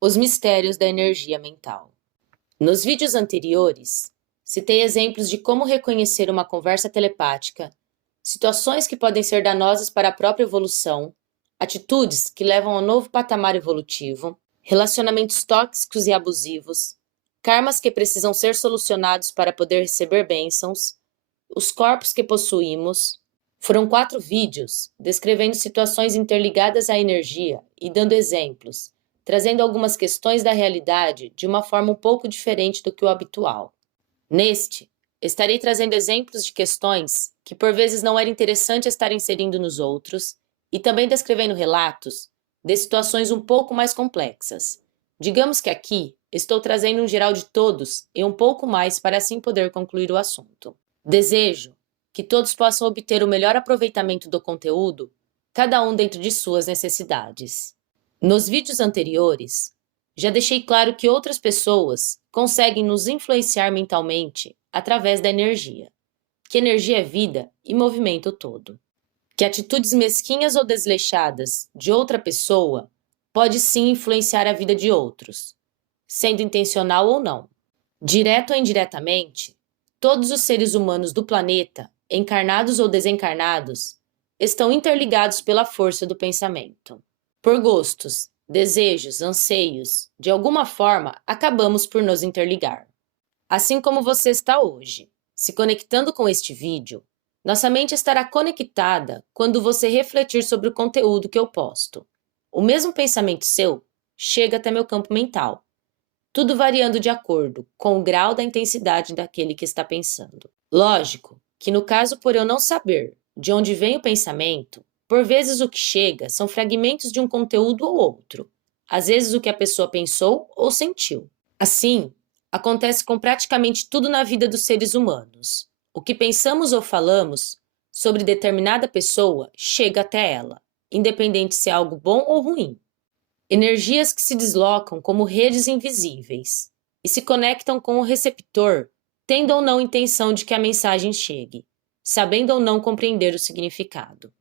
Os mistérios da energia mental. Nos vídeos anteriores, citei exemplos de como reconhecer uma conversa telepática, situações que podem ser danosas para a própria evolução, atitudes que levam a um novo patamar evolutivo, relacionamentos tóxicos e abusivos, karmas que precisam ser solucionados para poder receber bênçãos, os corpos que possuímos. Foram 4 vídeos descrevendo situações interligadas à energia e dando exemplos, trazendo algumas questões da realidade de uma forma um pouco diferente do que o habitual. Neste, estarei trazendo exemplos de questões que por vezes não era interessante estar inserindo nos outros e também descrevendo relatos de situações um pouco mais complexas. Digamos que aqui estou trazendo um geral de todos e um pouco mais para assim poder concluir o assunto. Desejo que todos possam obter o melhor aproveitamento do conteúdo, cada um dentro de suas necessidades. Nos vídeos anteriores, já deixei claro que outras pessoas conseguem nos influenciar mentalmente através da energia, que energia é vida e movimento todo. Que atitudes mesquinhas ou desleixadas de outra pessoa pode sim influenciar a vida de outros, sendo intencional ou não. Direto ou indiretamente, todos os seres humanos do planeta, encarnados ou desencarnados, estão interligados pela força do pensamento. Por gostos, desejos, anseios, de alguma forma, acabamos por nos interligar. Assim como você está hoje, se conectando com este vídeo, nossa mente estará conectada quando você refletir sobre o conteúdo que eu posto. O mesmo pensamento seu chega até meu campo mental, tudo variando de acordo com o grau da intensidade daquele que está pensando. Lógico que no caso por eu não saber de onde vem o pensamento, por vezes o que chega são fragmentos de um conteúdo ou outro, às vezes o que a pessoa pensou ou sentiu. Assim, acontece com praticamente tudo na vida dos seres humanos. O que pensamos ou falamos sobre determinada pessoa chega até ela, independente se é algo bom ou ruim. Energias que se deslocam como redes invisíveis e se conectam com o receptor, tendo ou não intenção de que a mensagem chegue, sabendo ou não compreender o significado.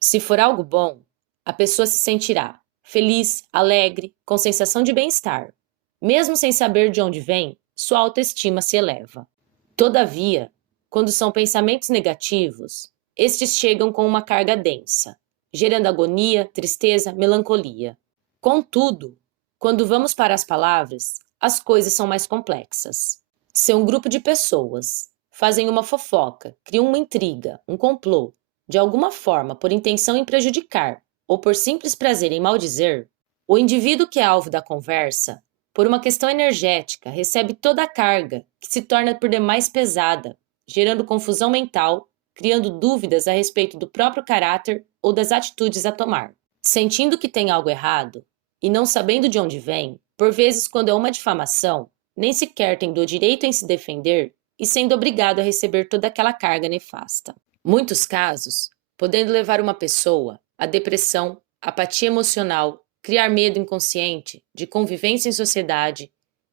Se for algo bom, a pessoa se sentirá feliz, alegre, com sensação de bem-estar. Mesmo sem saber de onde vem, sua autoestima se eleva. Todavia, quando são pensamentos negativos, estes chegam com uma carga densa, gerando agonia, tristeza, melancolia. Contudo, quando vamos para as palavras, as coisas são mais complexas. Se um grupo de pessoas fazem uma fofoca, criam uma intriga, um complô, de alguma forma por intenção em prejudicar ou por simples prazer em maldizer, o indivíduo que é alvo da conversa, por uma questão energética, recebe toda a carga, que se torna por demais pesada, gerando confusão mental, criando dúvidas a respeito do próprio caráter ou das atitudes a tomar. Sentindo que tem algo errado, e não sabendo de onde vem, por vezes quando é uma difamação, nem sequer tendo o direito em se defender e sendo obrigado a receber toda aquela carga nefasta. Muitos casos, podendo levar uma pessoa à depressão, apatia emocional, criar medo inconsciente de convivência em sociedade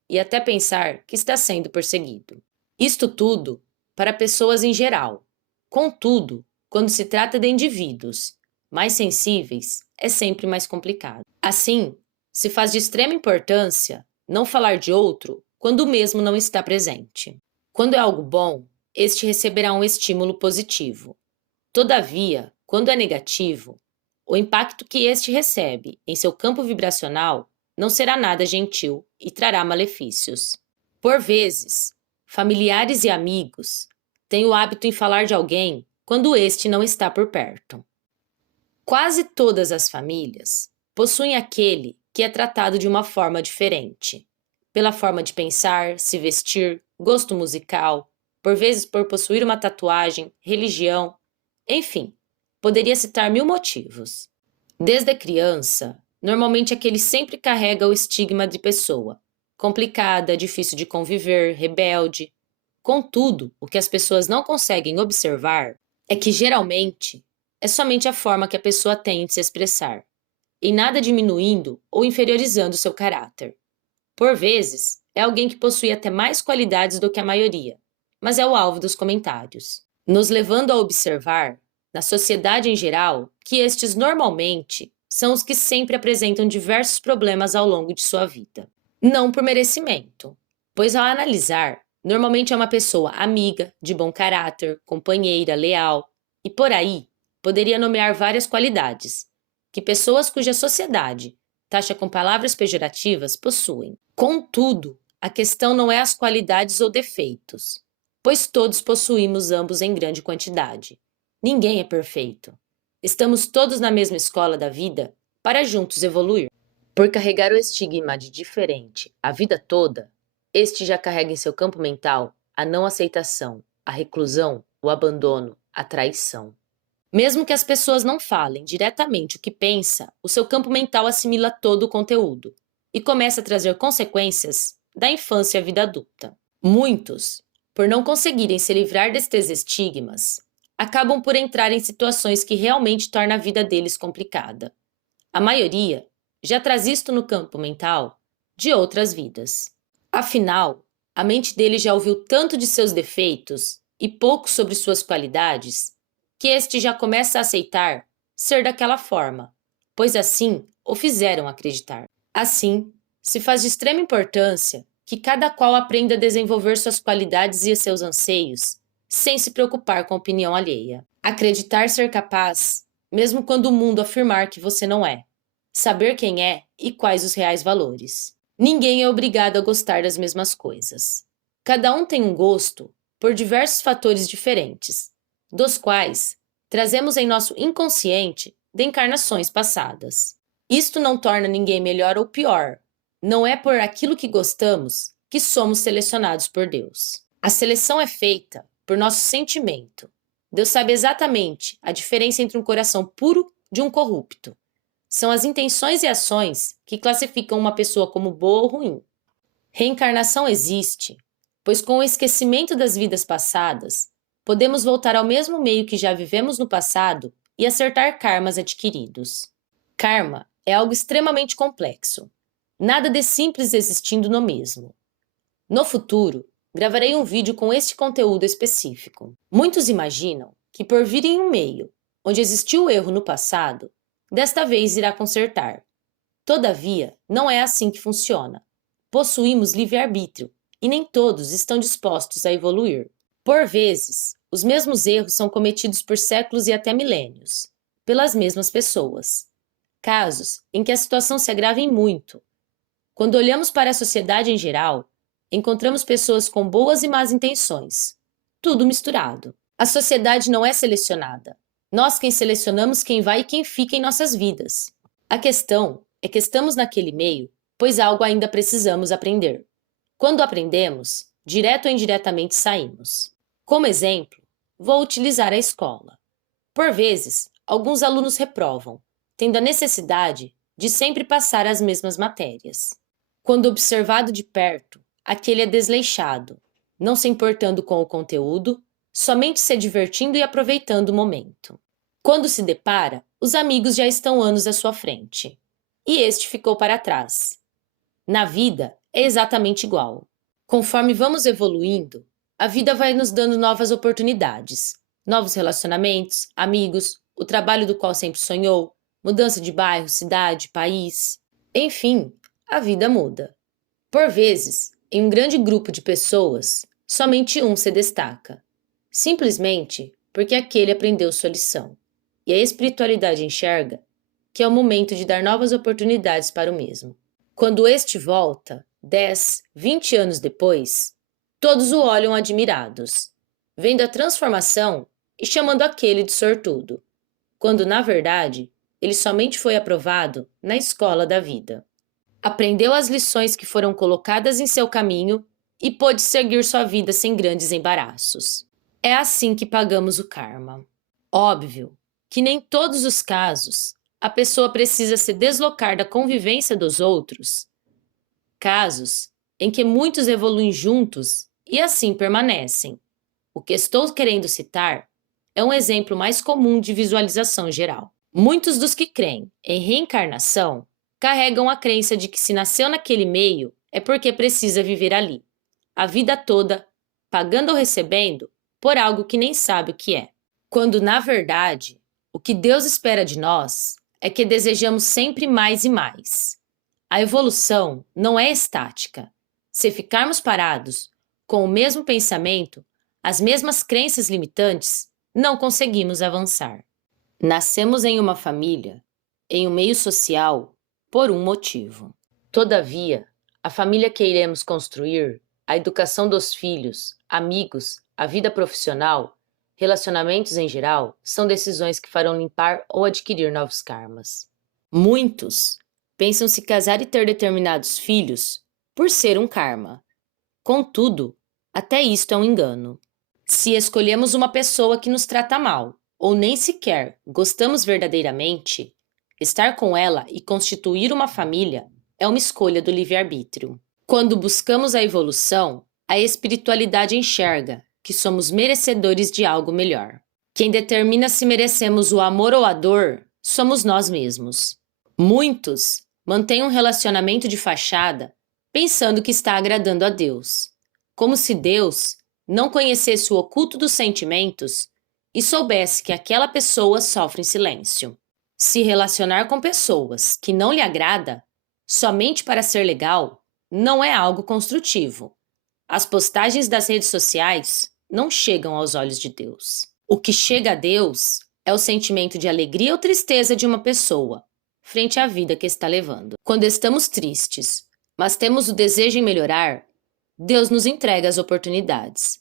e até pensar que está sendo perseguido. Isto tudo para pessoas em geral. Contudo, quando se trata de indivíduos mais sensíveis, é sempre mais complicado. Assim, se faz de extrema importância não falar de outro quando o mesmo não está presente. Quando é algo bom, este receberá um estímulo positivo. Todavia, quando é negativo, o impacto que este recebe em seu campo vibracional não será nada gentil e trará malefícios. Por vezes, familiares e amigos têm o hábito em falar de alguém quando este não está por perto. Quase todas as famílias possuem aquele que é tratado de uma forma diferente, pela forma de pensar, se vestir, gosto musical, por vezes por possuir uma tatuagem, religião, enfim, poderia citar 1000 motivos. Desde a criança, normalmente aquele sempre carrega o estigma de pessoa, complicada, difícil de conviver, rebelde. Contudo, o que as pessoas não conseguem observar é que geralmente é somente a forma que a pessoa tem de se expressar, em nada diminuindo ou inferiorizando seu caráter. Por vezes, é alguém que possui até mais qualidades do que a maioria, mas é o alvo dos comentários, nos levando a observar, na sociedade em geral, que estes normalmente são os que sempre apresentam diversos problemas ao longo de sua vida. Não por merecimento, pois ao analisar, normalmente é uma pessoa amiga, de bom caráter, companheira, leal, e por aí poderia nomear várias qualidades que pessoas cuja sociedade taxa com palavras pejorativas possuem. Contudo, a questão não é as qualidades ou defeitos, pois todos possuímos ambos em grande quantidade. Ninguém é perfeito. Estamos todos na mesma escola da vida para juntos evoluir. Por carregar o estigma de diferente a vida toda, este já carrega em seu campo mental a não aceitação, a reclusão, o abandono, a traição. Mesmo que as pessoas não falem diretamente o que pensa, o seu campo mental assimila todo o conteúdo e começa a trazer consequências da infância à vida adulta. Muitos, por não conseguirem se livrar destes estigmas, acabam por entrar em situações que realmente tornam a vida deles complicada. A maioria já traz isto no campo mental de outras vidas. Afinal, a mente dele já ouviu tanto de seus defeitos e pouco sobre suas qualidades que este já começa a aceitar ser daquela forma, pois assim o fizeram acreditar. Assim, se faz de extrema importância que cada qual aprenda a desenvolver suas qualidades e seus anseios, sem se preocupar com a opinião alheia. Acreditar ser capaz, mesmo quando o mundo afirmar que você não é. Saber quem é e quais os reais valores. Ninguém é obrigado a gostar das mesmas coisas. Cada um tem um gosto por diversos fatores diferentes, dos quais trazemos em nosso inconsciente de encarnações passadas. Isto não torna ninguém melhor ou pior. Não é por aquilo que gostamos que somos selecionados por Deus. A seleção é feita por nosso sentimento. Deus sabe exatamente a diferença entre um coração puro de um corrupto. São as intenções e ações que classificam uma pessoa como boa ou ruim. Reencarnação existe, pois com o esquecimento das vidas passadas, podemos voltar ao mesmo meio que já vivemos no passado e acertar karmas adquiridos. Karma é algo extremamente complexo, nada de simples existindo no mesmo. No futuro, gravarei um vídeo com este conteúdo específico. Muitos imaginam que por vir em um meio onde existiu erro no passado, desta vez irá consertar. Todavia, não é assim que funciona. Possuímos livre-arbítrio e nem todos estão dispostos a evoluir. Por vezes, os mesmos erros são cometidos por séculos e até milênios, pelas mesmas pessoas. Casos em que a situação se agrava em muito. Quando olhamos para a sociedade em geral, encontramos pessoas com boas e más intenções, tudo misturado. A sociedade não é selecionada. Nós quem selecionamos quem vai e quem fica em nossas vidas. A questão é que estamos naquele meio, pois algo ainda precisamos aprender. Quando aprendemos, direto ou indiretamente saímos. Como exemplo, vou utilizar a escola. Por vezes, alguns alunos reprovam, tendo a necessidade de sempre passar as mesmas matérias. Quando observado de perto, aquele é desleixado, não se importando com o conteúdo, somente se divertindo e aproveitando o momento. Quando se depara, os amigos já estão anos à sua frente, e este ficou para trás. Na vida, é exatamente igual. Conforme vamos evoluindo, a vida vai nos dando novas oportunidades, novos relacionamentos, amigos, o trabalho do qual sempre sonhou, mudança de bairro, cidade, país. Enfim, a vida muda. Por vezes, em um grande grupo de pessoas, somente um se destaca, simplesmente porque aquele aprendeu sua lição. E a espiritualidade enxerga que é o momento de dar novas oportunidades para o mesmo. Quando este volta, 10, 20 anos depois, todos o olham admirados, vendo a transformação e chamando aquele de sortudo, quando, na verdade, ele somente foi aprovado na escola da vida. Aprendeu as lições que foram colocadas em seu caminho e pôde seguir sua vida sem grandes embaraços. É assim que pagamos o karma. Óbvio que nem todos os casos a pessoa precisa se deslocar da convivência dos outros. Casos em que muitos evoluem juntos e assim permanecem. O que estou querendo citar é um exemplo mais comum de visualização geral. Muitos dos que creem em reencarnação carregam a crença de que se nasceu naquele meio é porque precisa viver ali, a vida toda, pagando ou recebendo por algo que nem sabe o que é. Quando, na verdade, o que Deus espera de nós é que desejamos sempre mais e mais. A evolução não é estática. Se ficarmos parados com o mesmo pensamento, as mesmas crenças limitantes, não conseguimos avançar. Nascemos em uma família, em um meio social, por um motivo. Todavia, a família que iremos construir, a educação dos filhos, amigos, a vida profissional, relacionamentos em geral, são decisões que farão limpar ou adquirir novos karmas. Muitos pensam se casar e ter determinados filhos por ser um karma. Contudo, até isto é um engano. Se escolhemos uma pessoa que nos trata mal, ou nem sequer gostamos verdadeiramente, estar com ela e constituir uma família é uma escolha do livre-arbítrio. Quando buscamos a evolução, a espiritualidade enxerga que somos merecedores de algo melhor. Quem determina se merecemos o amor ou a dor somos nós mesmos. Muitos mantêm um relacionamento de fachada pensando que está agradando a Deus, como se Deus não conhecesse o oculto dos sentimentos e soubesse que aquela pessoa sofre em silêncio. Se relacionar com pessoas que não lhe agrada somente para ser legal não é algo construtivo. As postagens das redes sociais não chegam aos olhos de Deus. O que chega a Deus é o sentimento de alegria ou tristeza de uma pessoa frente à vida que está levando. Quando estamos tristes, mas temos o desejo em melhorar, Deus nos entrega as oportunidades.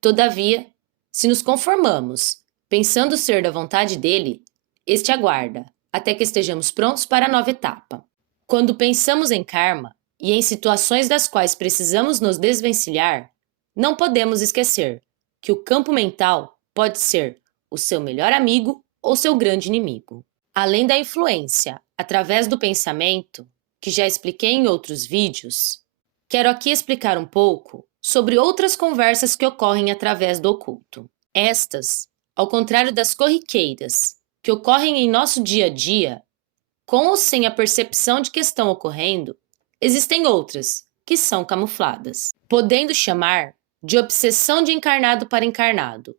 Todavia, se nos conformamos, pensando ser da vontade dele, este aguarda, até que estejamos prontos para a nova etapa. Quando pensamos em karma e em situações das quais precisamos nos desvencilhar, não podemos esquecer que o campo mental pode ser o seu melhor amigo ou seu grande inimigo. Além da influência através do pensamento, que já expliquei em outros vídeos, quero aqui explicar um pouco sobre outras conversas que ocorrem através do oculto. Estas, ao contrário das corriqueiras, que ocorrem em nosso dia a dia, com ou sem a percepção de que estão ocorrendo, existem outras, que são camufladas, podendo chamar de obsessão de encarnado para encarnado.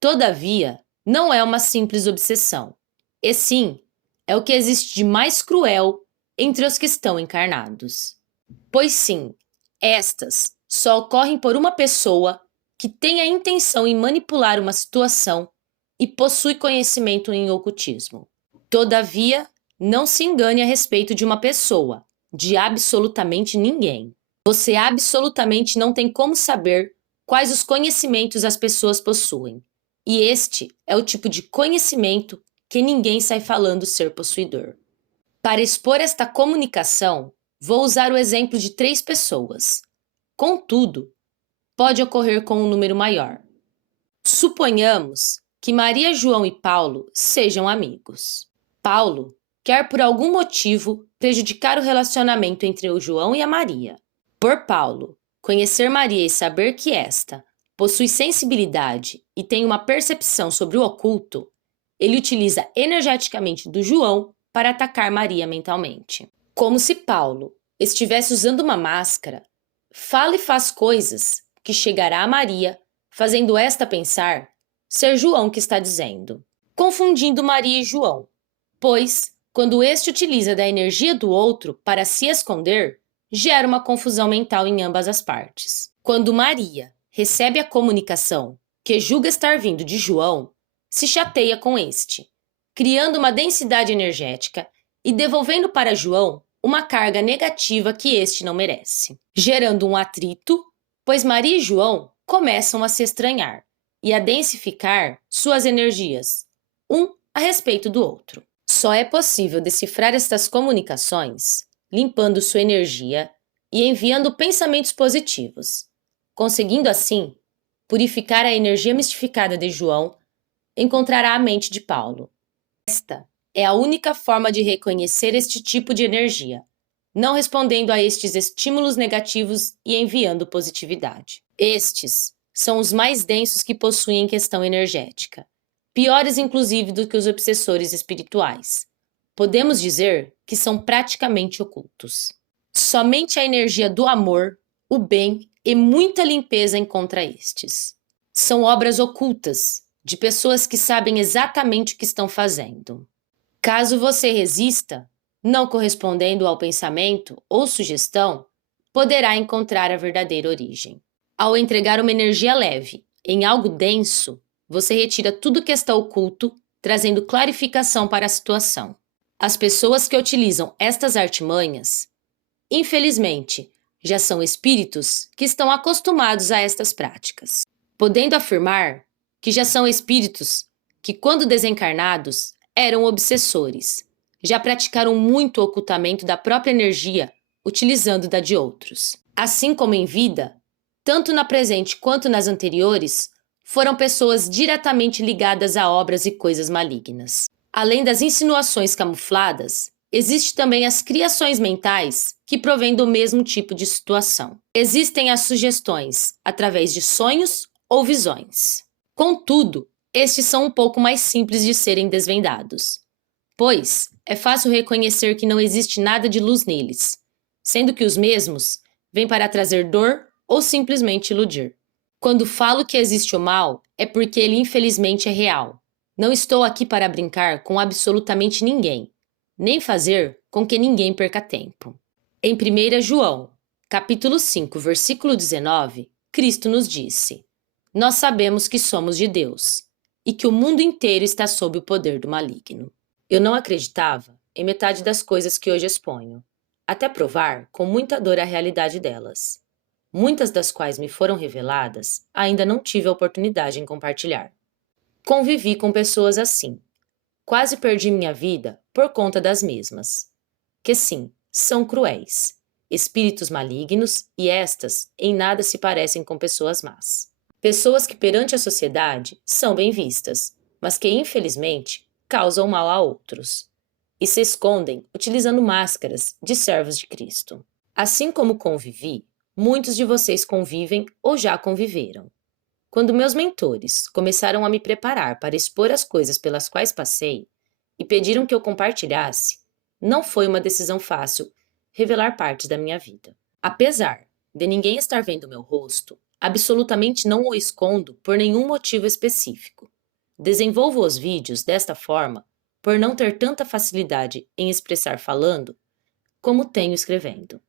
Todavia, não é uma simples obsessão, e sim, é o que existe de mais cruel entre os que estão encarnados. Pois sim, estas só ocorrem por uma pessoa que tem a intenção em manipular uma situação e possui conhecimento em ocultismo. Todavia, não se engane a respeito de uma pessoa, de absolutamente ninguém. Você absolutamente não tem como saber quais os conhecimentos as pessoas possuem. E este é o tipo de conhecimento que ninguém sai falando ser possuidor. Para expor esta comunicação, vou usar o exemplo de 3 pessoas. Contudo, pode ocorrer com um número maior. Suponhamos que Maria, João e Paulo sejam amigos. Paulo quer por algum motivo prejudicar o relacionamento entre o João e a Maria. Por Paulo conhecer Maria e saber que esta possui sensibilidade e tem uma percepção sobre o oculto, ele utiliza energeticamente do João para atacar Maria mentalmente. Como se Paulo estivesse usando uma máscara, fala e faz coisas que chegará a Maria, fazendo esta pensar ser João que está dizendo, confundindo Maria e João, pois, quando este utiliza da energia do outro para se esconder, gera uma confusão mental em ambas as partes. Quando Maria recebe a comunicação que julga estar vindo de João, se chateia com este, criando uma densidade energética e devolvendo para João uma carga negativa que este não merece, gerando um atrito, pois Maria e João começam a se estranhar e a densificar suas energias, um a respeito do outro. Só é possível decifrar estas comunicações limpando sua energia e enviando pensamentos positivos, conseguindo assim purificar a energia mistificada de João, encontrará a mente de Paulo. Esta é a única forma de reconhecer este tipo de energia, não respondendo a estes estímulos negativos e enviando positividade. Estes são os mais densos que possuem questão energética, piores inclusive do que os obsessores espirituais. Podemos dizer que são praticamente ocultos. Somente a energia do amor, o bem e muita limpeza encontra estes. São obras ocultas, de pessoas que sabem exatamente o que estão fazendo. Caso você resista, não correspondendo ao pensamento ou sugestão, poderá encontrar a verdadeira origem. Ao entregar uma energia leve em algo denso, você retira tudo que está oculto, trazendo clarificação para a situação. As pessoas que utilizam estas artimanhas, infelizmente, já são espíritos que estão acostumados a estas práticas, podendo afirmar que já são espíritos que, quando desencarnados, eram obsessores, já praticaram muito ocultamento da própria energia, utilizando da de outros. Assim como em vida, tanto na presente quanto nas anteriores, foram pessoas diretamente ligadas a obras e coisas malignas. Além das insinuações camufladas, existe também as criações mentais que provêm do mesmo tipo de situação. Existem as sugestões através de sonhos ou visões. Contudo, estes são um pouco mais simples de serem desvendados, pois é fácil reconhecer que não existe nada de luz neles, sendo que os mesmos vêm para trazer dor ou simplesmente iludir. Quando falo que existe o mal, é porque ele infelizmente é real. Não estou aqui para brincar com absolutamente ninguém, nem fazer com que ninguém perca tempo. Em 1 João, capítulo 5, versículo 19, Cristo nos disse: Nós sabemos que somos de Deus e que o mundo inteiro está sob o poder do maligno. Eu não acreditava em metade das coisas que hoje exponho, até provar com muita dor a realidade delas. Muitas das quais me foram reveladas, ainda não tive a oportunidade em compartilhar. Convivi com pessoas assim. Quase perdi minha vida por conta das mesmas. Que sim, são cruéis, espíritos malignos e estas em nada se parecem com pessoas más. Pessoas que perante a sociedade são bem vistas, mas que infelizmente causam mal a outros. E se escondem utilizando máscaras de servos de Cristo. Assim como convivi, muitos de vocês convivem ou já conviveram. Quando meus mentores começaram a me preparar para expor as coisas pelas quais passei e pediram que eu compartilhasse, não foi uma decisão fácil revelar partes da minha vida. Apesar de ninguém estar vendo meu rosto, absolutamente não o escondo por nenhum motivo específico. Desenvolvo os vídeos desta forma por não ter tanta facilidade em expressar falando como tenho escrevendo.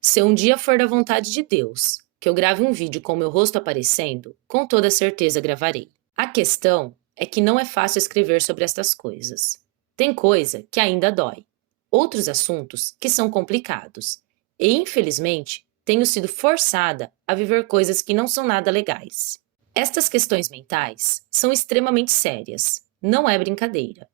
Se um dia for da vontade de Deus que eu grave um vídeo com meu rosto aparecendo, com toda certeza gravarei. A questão é que não é fácil escrever sobre estas coisas. Tem coisa que ainda dói, outros assuntos que são complicados, e infelizmente tenho sido forçada a viver coisas que não são nada legais. Estas questões mentais são extremamente sérias, não é brincadeira.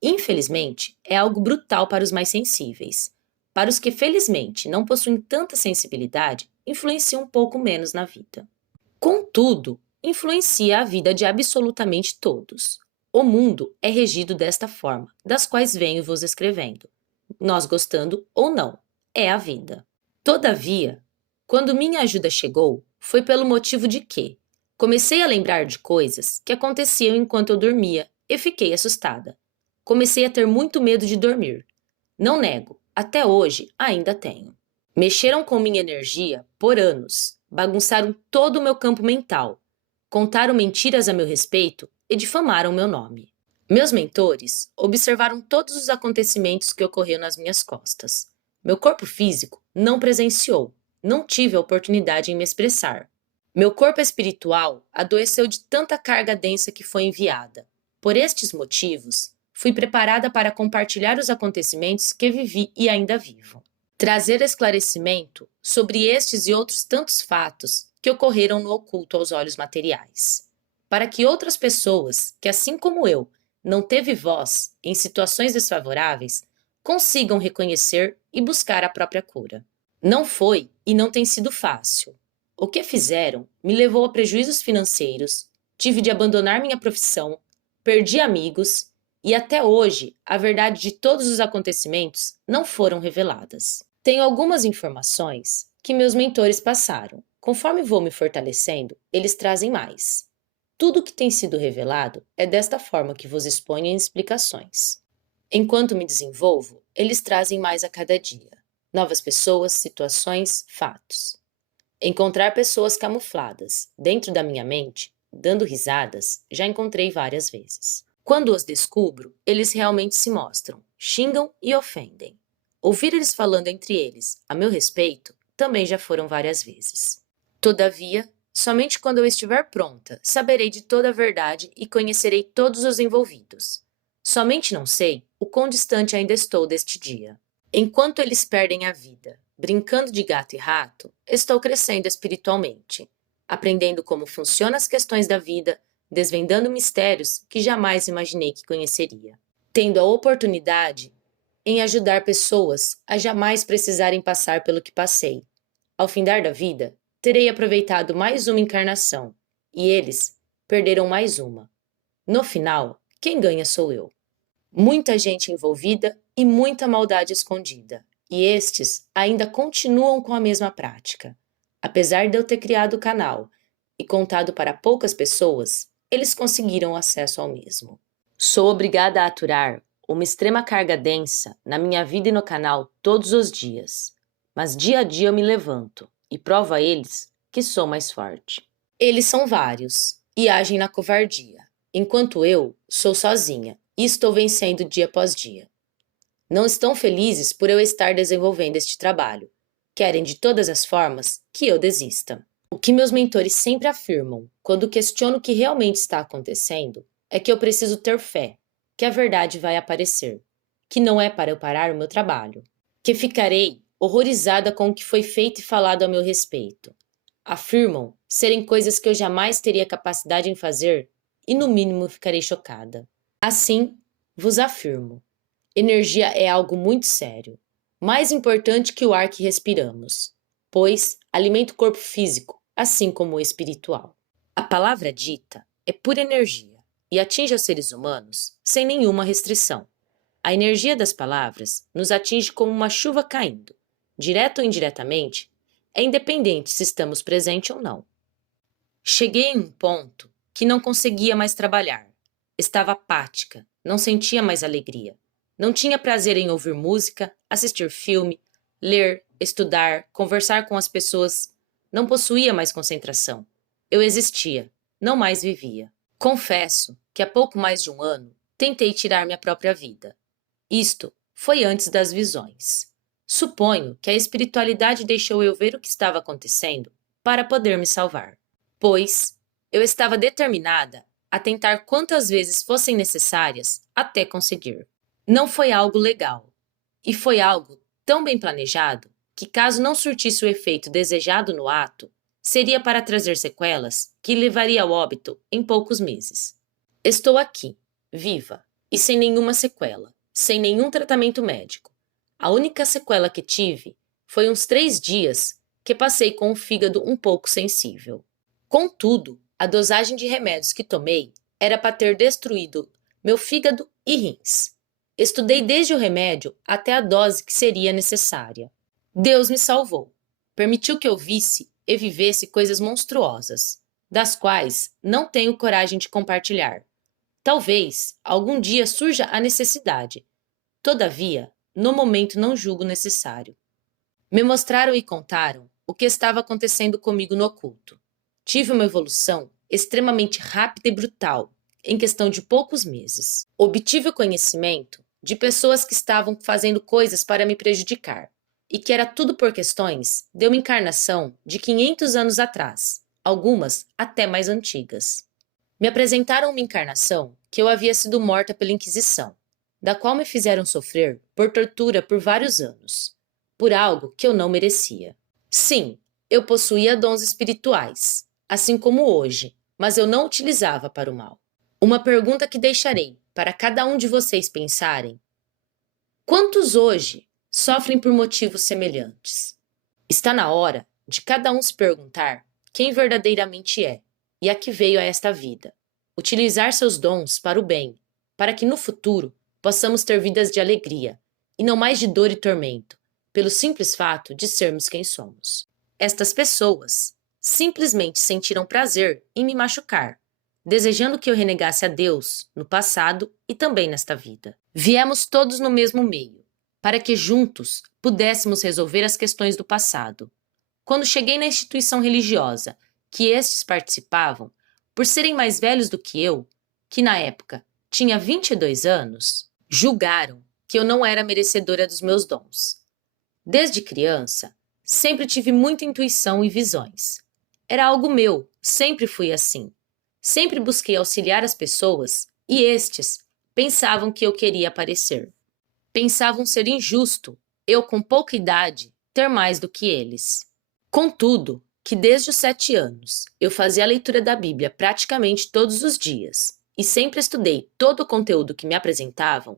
Infelizmente, é algo brutal para os mais sensíveis. Para os que felizmente não possuem tanta sensibilidade, influencia um pouco menos na vida. Contudo, influencia a vida de absolutamente todos. O mundo é regido desta forma, das quais venho vos escrevendo. Nós gostando ou não, é a vida. Todavia, quando minha ajuda chegou, foi pelo motivo de que comecei a lembrar de coisas que aconteciam enquanto eu dormia e fiquei assustada. Comecei a ter muito medo de dormir. Não nego, até hoje ainda tenho. Mexeram com minha energia por anos, bagunçaram todo o meu campo mental, contaram mentiras a meu respeito e difamaram meu nome. Meus mentores observaram todos os acontecimentos que ocorreram nas minhas costas. Meu corpo físico não presenciou, não tive a oportunidade em me expressar. Meu corpo espiritual adoeceu de tanta carga densa que foi enviada. Por estes motivos, fui preparada para compartilhar os acontecimentos que vivi e ainda vivo. Trazer esclarecimento sobre estes e outros tantos fatos que ocorreram no oculto aos olhos materiais, para que outras pessoas, que assim como eu, não teve voz em situações desfavoráveis, consigam reconhecer e buscar a própria cura. Não foi e não tem sido fácil. O que fizeram me levou a prejuízos financeiros, tive de abandonar minha profissão, perdi amigos e até hoje a verdade de todos os acontecimentos não foram reveladas. Tenho algumas informações que meus mentores passaram. Conforme vou me fortalecendo, eles trazem mais. Tudo que tem sido revelado é desta forma que vos exponho em explicações. Enquanto me desenvolvo, eles trazem mais a cada dia. Novas pessoas, situações, fatos. Encontrar pessoas camufladas dentro da minha mente, dando risadas, já encontrei várias vezes. Quando os descubro, eles realmente se mostram, xingam e ofendem. Ouvir eles falando entre eles, a meu respeito, também já foram várias vezes. Todavia, somente quando eu estiver pronta, saberei de toda a verdade e conhecerei todos os envolvidos. Somente não sei o quão distante ainda estou deste dia. Enquanto eles perdem a vida, brincando de gato e rato, estou crescendo espiritualmente, aprendendo como funcionam as questões da vida, desvendando mistérios que jamais imaginei que conheceria. Tendo a oportunidade em ajudar pessoas a jamais precisarem passar pelo que passei. Ao findar da vida, terei aproveitado mais uma encarnação, e eles perderam mais uma. No final, quem ganha sou eu. Muita gente envolvida e muita maldade escondida, e estes ainda continuam com a mesma prática. Apesar de eu ter criado o canal e contado para poucas pessoas, eles conseguiram acesso ao mesmo. Sou obrigada a aturar uma extrema carga densa na minha vida e no canal todos os dias, mas dia a dia eu me levanto e provo a eles que sou mais forte. Eles são vários e agem na covardia, enquanto eu sou sozinha e estou vencendo dia após dia. Não estão felizes por eu estar desenvolvendo este trabalho. Querem de todas as formas que eu desista. O que meus mentores sempre afirmam quando questiono o que realmente está acontecendo é que eu preciso ter fé, que a verdade vai aparecer, que não é para eu parar o meu trabalho, que ficarei horrorizada com o que foi feito e falado a meu respeito. Afirmam serem coisas que eu jamais teria capacidade em fazer e no mínimo ficarei chocada. Assim, vos afirmo, energia é algo muito sério, mais importante que o ar que respiramos, pois alimenta o corpo físico, assim como o espiritual. A palavra dita é pura energia e atinge os seres humanos sem nenhuma restrição. A energia das palavras nos atinge como uma chuva caindo, direto ou indiretamente, é independente se estamos presentes ou não. Cheguei em um ponto que não conseguia mais trabalhar. Estava apática, não sentia mais alegria. Não tinha prazer em ouvir música, assistir filme, ler, estudar, conversar com as pessoas. Não possuía mais concentração. Eu existia, não mais vivia. Confesso que há pouco mais de um ano tentei tirar minha própria vida. Isto foi antes das visões. Suponho que a espiritualidade deixou eu ver o que estava acontecendo para poder me salvar, pois eu estava determinada a tentar quantas vezes fossem necessárias até conseguir. Não foi algo legal, e foi algo tão bem planejado que, caso não surtisse o efeito desejado no ato, seria para trazer sequelas que levaria ao óbito em poucos meses. Estou aqui, viva, e sem nenhuma sequela, sem nenhum tratamento médico. A única sequela que tive foi uns 3 dias que passei com o fígado um pouco sensível. Contudo, a dosagem de remédios que tomei era para ter destruído meu fígado e rins. Estudei desde o remédio até a dose que seria necessária. Deus me salvou. Permitiu que eu visse e vivesse coisas monstruosas, das quais não tenho coragem de compartilhar. Talvez algum dia surja a necessidade. Todavia, no momento não julgo necessário. Me mostraram e contaram o que estava acontecendo comigo no oculto. Tive uma evolução extremamente rápida e brutal, em questão de poucos meses. Obtive o conhecimento de pessoas que estavam fazendo coisas para me prejudicar, e que era tudo por questões de uma encarnação de 500 anos atrás, algumas até mais antigas. Me apresentaram uma encarnação que eu havia sido morta pela Inquisição, da qual me fizeram sofrer por tortura por vários anos, por algo que eu não merecia. Sim, eu possuía dons espirituais, assim como hoje, mas eu não utilizava para o mal. Uma pergunta que deixarei para cada um de vocês pensarem: quantos hoje sofrem por motivos semelhantes? Está na hora de cada um se perguntar quem verdadeiramente é e a que veio a esta vida. Utilizar seus dons para o bem, para que no futuro possamos ter vidas de alegria e não mais de dor e tormento, pelo simples fato de sermos quem somos. Estas pessoas simplesmente sentiram prazer em me machucar, desejando que eu renegasse a Deus no passado e também nesta vida. Viemos todos no mesmo meio, para que juntos pudéssemos resolver as questões do passado. Quando cheguei na instituição religiosa que estes participavam, por serem mais velhos do que eu, que na época tinha 22 anos, julgaram que eu não era merecedora dos meus dons. Desde criança, sempre tive muita intuição e visões. Era algo meu, sempre fui assim. Sempre busquei auxiliar as pessoas e estes pensavam que eu queria aparecer. Pensavam ser injusto, eu com pouca idade, ter mais do que eles. Contudo, que desde os 7 anos eu fazia a leitura da Bíblia praticamente todos os dias e sempre estudei todo o conteúdo que me apresentavam,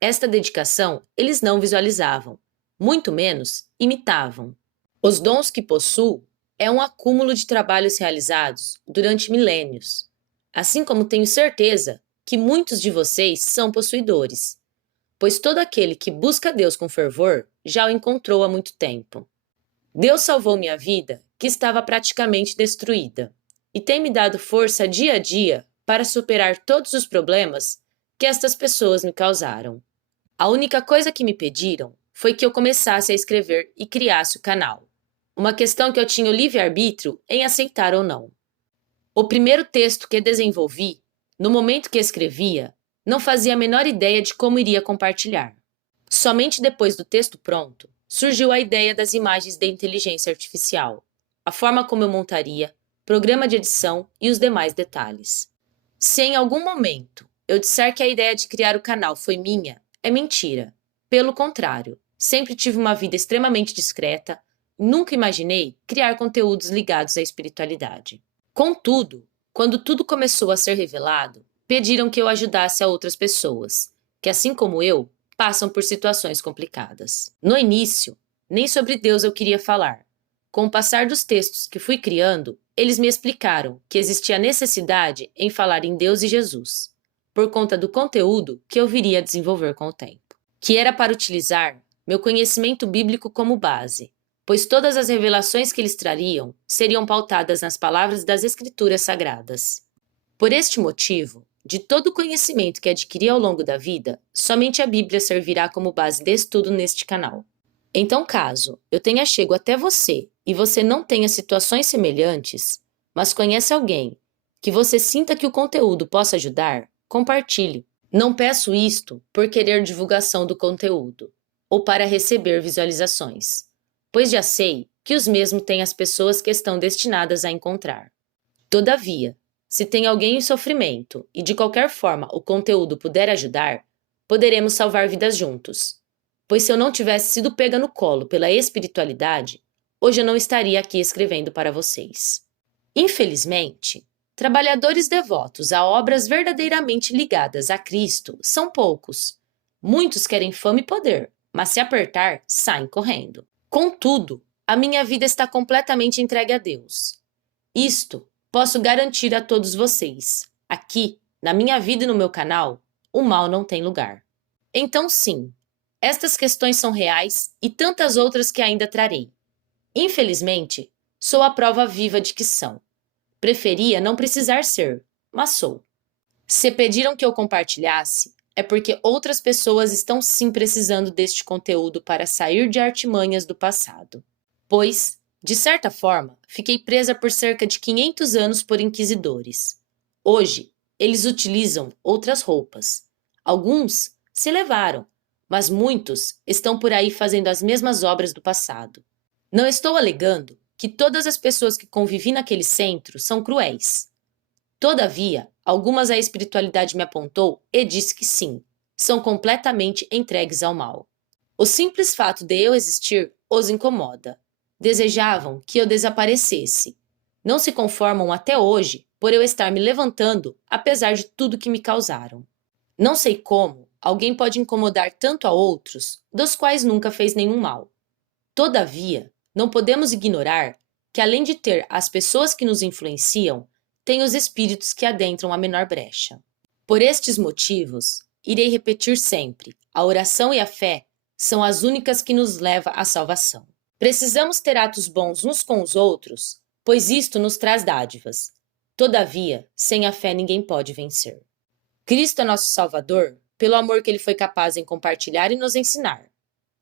esta dedicação eles não visualizavam, muito menos imitavam. Os dons que possuo é um acúmulo de trabalhos realizados durante milênios, assim como tenho certeza que muitos de vocês são possuidores, pois todo aquele que busca Deus com fervor já o encontrou há muito tempo. Deus salvou minha vida, que estava praticamente destruída, e tem me dado força dia a dia para superar todos os problemas que estas pessoas me causaram. A única coisa que me pediram foi que eu começasse a escrever e criasse o canal. Uma questão que eu tinha o livre-arbítrio em aceitar ou não. O primeiro texto que desenvolvi, no momento que escrevia, não fazia a menor ideia de como iria compartilhar. Somente depois do texto pronto, surgiu a ideia das imagens de inteligência artificial, a forma como eu montaria, programa de edição e os demais detalhes. Se em algum momento eu disser que a ideia de criar o canal foi minha, é mentira. Pelo contrário, sempre tive uma vida extremamente discreta e nunca imaginei criar conteúdos ligados à espiritualidade. Contudo, quando tudo começou a ser revelado, pediram que eu ajudasse a outras pessoas, que assim como eu, passam por situações complicadas. No início, nem sobre Deus eu queria falar. Com o passar dos textos que fui criando, eles me explicaram que existia necessidade em falar em Deus e Jesus, por conta do conteúdo que eu viria a desenvolver com o tempo. Que era para utilizar meu conhecimento bíblico como base, pois todas as revelações que eles trariam seriam pautadas nas palavras das Escrituras Sagradas. Por este motivo, de todo o conhecimento que adquiri ao longo da vida, somente a Bíblia servirá como base de estudo neste canal. Então, caso eu tenha chego até você e você não tenha situações semelhantes, mas conhece alguém que você sinta que o conteúdo possa ajudar, compartilhe. Não peço isto por querer divulgação do conteúdo ou para receber visualizações, pois já sei que os mesmos têm as pessoas que estão destinadas a encontrar. Todavia, se tem alguém em sofrimento e de qualquer forma o conteúdo puder ajudar, poderemos salvar vidas juntos. Pois se eu não tivesse sido pega no colo pela espiritualidade, hoje eu não estaria aqui escrevendo para vocês. Infelizmente, trabalhadores devotos a obras verdadeiramente ligadas a Cristo são poucos. Muitos querem fama e poder, mas se apertar, saem correndo. Contudo, a minha vida está completamente entregue a Deus. Isto posso garantir a todos vocês. Aqui, na minha vida e no meu canal, o mal não tem lugar. Então sim, estas questões são reais e tantas outras que ainda trarei. Infelizmente, sou a prova viva de que são. Preferia não precisar ser, mas sou. Se pediram que eu compartilhasse, é porque outras pessoas estão sim precisando deste conteúdo para sair de artimanhas do passado. Pois, de certa forma, fiquei presa por cerca de 500 anos por inquisidores. Hoje, eles utilizam outras roupas. Alguns se levaram, mas muitos estão por aí fazendo as mesmas obras do passado. Não estou alegando que todas as pessoas que convivi naquele centro são cruéis. Todavia, algumas a espiritualidade me apontou e disse que sim, são completamente entregues ao mal. O simples fato de eu existir os incomoda. Desejavam que eu desaparecesse. Não se conformam até hoje por eu estar me levantando apesar de tudo que me causaram. Não sei como alguém pode incomodar tanto a outros, dos quais nunca fez nenhum mal. Todavia, não podemos ignorar que além de ter as pessoas que nos influenciam, tem os espíritos que adentram a menor brecha. Por estes motivos, irei repetir sempre, a oração e a fé são as únicas que nos levam à salvação. Precisamos ter atos bons uns com os outros, pois isto nos traz dádivas. Todavia, sem a fé ninguém pode vencer. Cristo é nosso Salvador, pelo amor que Ele foi capaz em compartilhar e nos ensinar.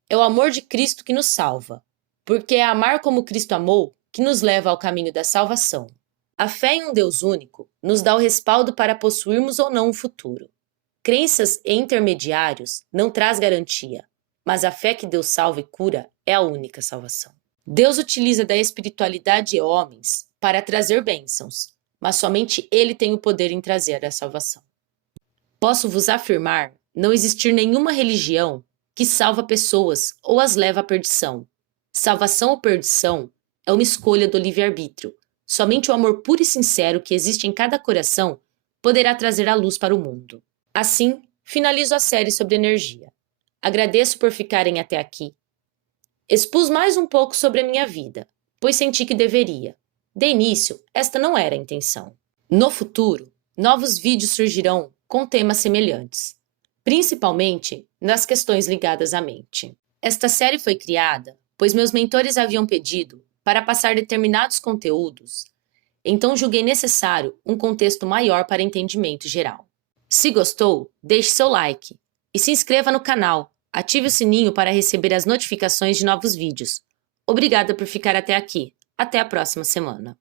É o amor de Cristo que nos salva, porque é amar como Cristo amou que nos leva ao caminho da salvação. A fé em um Deus único nos dá o respaldo para possuirmos ou não um futuro. Crenças e intermediários não traz garantia, mas a fé que Deus salva e cura é a única salvação. Deus utiliza da espiritualidade e homens para trazer bênçãos, mas somente Ele tem o poder em trazer a salvação. Posso vos afirmar não existir nenhuma religião que salva pessoas ou as leva à perdição. Salvação ou perdição é uma escolha do livre-arbítrio. Somente o amor puro e sincero que existe em cada coração poderá trazer a luz para o mundo. Assim, finalizo a série sobre energia. Agradeço por ficarem até aqui. Expus mais um pouco sobre a minha vida, pois senti que deveria. De início, esta não era a intenção. No futuro, novos vídeos surgirão com temas semelhantes, principalmente nas questões ligadas à mente. Esta série foi criada pois meus mentores haviam pedido para passar determinados conteúdos, então julguei necessário um contexto maior para entendimento geral. Se gostou, deixe seu like e se inscreva no canal, ative o sininho para receber as notificações de novos vídeos. Obrigada por ficar até aqui. Até a próxima semana.